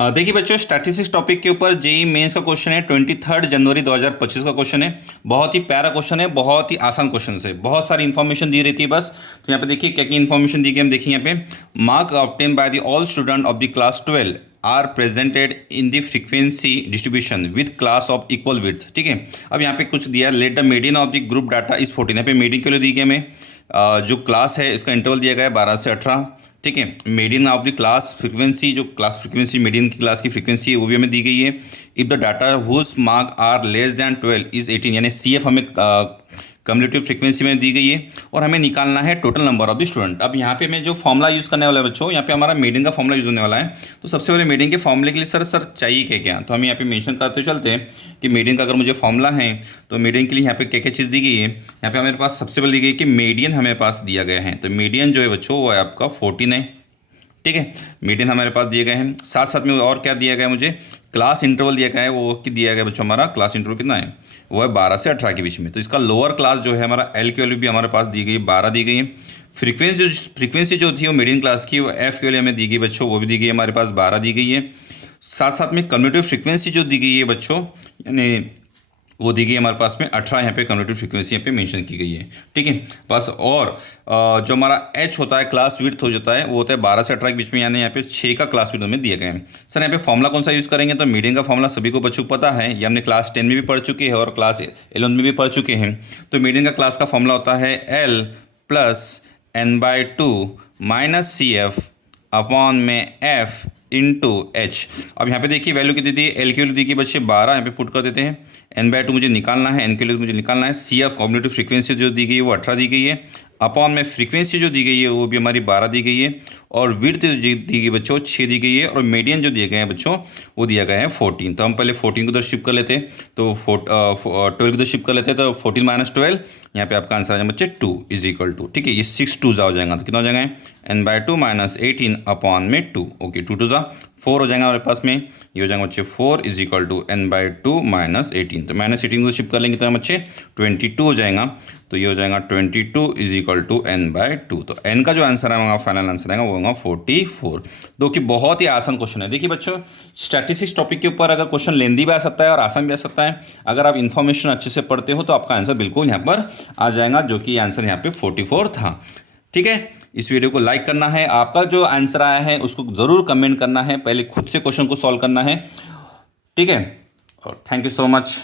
देखिए बच्चों, statistics topic के ऊपर जेई मेंस का क्वेश्चन है। 23 जनवरी 2025 का क्वेश्चन है। बहुत ही प्यारा क्वेश्चन है, बहुत ही आसान क्वेश्चन है। बहुत सारी इन्फॉर्मेशन दी रहती है बस। तो यहाँ पे देखिए क्या क्या इन्फॉर्मेशन दी गई, हम देखिए यहाँ पे mark obtain by the all student of the class 12 are presented in the frequency distribution with class of equal width. ठीक है, अब यहाँ पे कुछ दिया, let the median of the group data is 14। यहाँ पे मीडियन के लिए दी गई हमें जो क्लास है इसका इंटरवल दिया गया है 12 से 18। ठीक है, median of the class frequency, जो क्लास फ्रीक्वेंसी मीडियन की क्लास की फ्रीक्वेंसी है वो भी हमें दी गई है। If the data whose mark are less than 12 is 18, यानी सी एफ हमें कम्युलेटिव फ्रीक्वेंसी में दी गई है और हमें निकालना है total number of the student. अब यहाँ पे मैं जो फॉर्मुला यूज़ करने वाला है बच्चों, यहाँ पे हमारा मीडियन का फॉर्मुला यूज़ होने वाला है। तो सबसे पहले मीडियन के फॉर्मूले के लिए सर चाहिए क्या क्या, तो हम यहाँ पे मेंशन करते चलते हैं कि मीडियन का अगर मुझे फॉर्मुला है तो मीडियन के लिए यहाँ पे क्या क्या चीज़ दी गई है। यहाँ पे हमारे पास सबसे पहले दी गई कि मीडियन हमारे पास दिया गया है, तो मीडियन जो है बच्चों वो है आपका 14 है। ठीक है, मीडियन हमारे पास दिए गए हैं। साथ साथ में और क्या दिया गया है मुझे, क्लास इंटरवल दिया गया है। वो दिया गया बच्चों, हमारा क्लास इंटरवल कितना है, वो है 12 से 18 के बीच में। तो इसका लोअर क्लास जो है हमारा एल की वैल्यू भी हमारे पास दी गई है, 12 दी गई है। फ्रीक्वेंसी जो थी वो मीडियन क्लास की, वो एफ की वैल्यू हमें दी गई बच्चों, वो भी दी गई है हमारे पास, 12 दी गई है। साथ साथ में कम्युलेटिव फ्रीक्वेंसी जो दी गई है बच्चों, यानी वो दी गई हमारे पास में 18। यहाँ पे कम्युलेटिव फ्रीक्वेंसी यहाँ पे मेंशन की गई है। ठीक है, बस। और जो हमारा एच होता है, क्लास विड्थ हो जाता है, वो होता है 12 से 18 के बीच में, यानी यहाँ पे 6 का क्लास विड्थ हमें दिया गया है। सर यहाँ पे फॉर्मुला कौन सा यूज़ करेंगे, तो मीडियन का फॉर्मुला सभी को बच्चों को पता है, ये हमने क्लास 10 में भी पढ़ चुके हैं और क्लास 11 में भी पढ़ चुके हैं। तो मीडियन का क्लास का फॉर्मुला होता है L plus n/2 minus C F upon में एफ इंटू एच। अब यहाँ पे देखिए वैल्यू कितनी दी, एल की वैल्यू दी गई बच्चे 12, यहाँ पे पुट कर देते हैं। n/2 मुझे निकालना है, एन की वैल्यू मुझे निकालना है। सी एफ कॉम्बिनेटिव फ्रीक्वेंसी जो दी गई है वो 18 दी गई है, अपॉन में फ्रीक्वेंसी जो दी गई है वो भी हमारी 12 दी गई है, और विड्थ जो दी गई बच्चों 6 दी गई है, और मीडियन जो दिए गए हैं बच्चों वो दिया गया है 14। तो हम पहले 14 को उधर शिफ्ट कर लेते हैं, तो 12 को उधर शिफ्ट कर लेते हैं, तो 14 माइनस 12, यहाँ पे आपका आंसर आ जाएगा बच्चे 2 इज इक्वल टू। ठीक है, ये 6 2 हो जाएगा, तो कितना हो जाएगा n/2 माइनस 18 अपॉन में 2। ओके, 2 2 4 हो जाएगा हमारे पास में, ये हो जाएगा बच्चे 4 is equal to n/2 minus 18। तो माइनस 18 को शिफ्ट कर लेंगे तो बच्चे 22 हो जाएगा, तो ये हो जाएगा 22 इज इक्वल टू n/2। तो n का जो आंसर आएगा, फाइनल आंसर आएगा वो होगा 44। दो कि बहुत ही आसान क्वेश्चन है। देखिए बच्चों, स्टैटिस्टिक्स टॉपिक के ऊपर अगर क्वेश्चन लेंदी भी आ सकता है और आसान भी आ सकता है। अगर आप इन्फॉर्मेशन अच्छे से पढ़ते हो तो आपका आंसर बिल्कुल यहाँ पर आ जाएगा, जो कि आंसर यहाँ पे 44 था। ठीक है, इस वीडियो को लाइक करना है, आपका जो आंसर आया है उसको ज़रूर कमेंट करना है, पहले खुद से क्वेश्चन को सॉल्व करना है। ठीक है, और थैंक यू सो मच।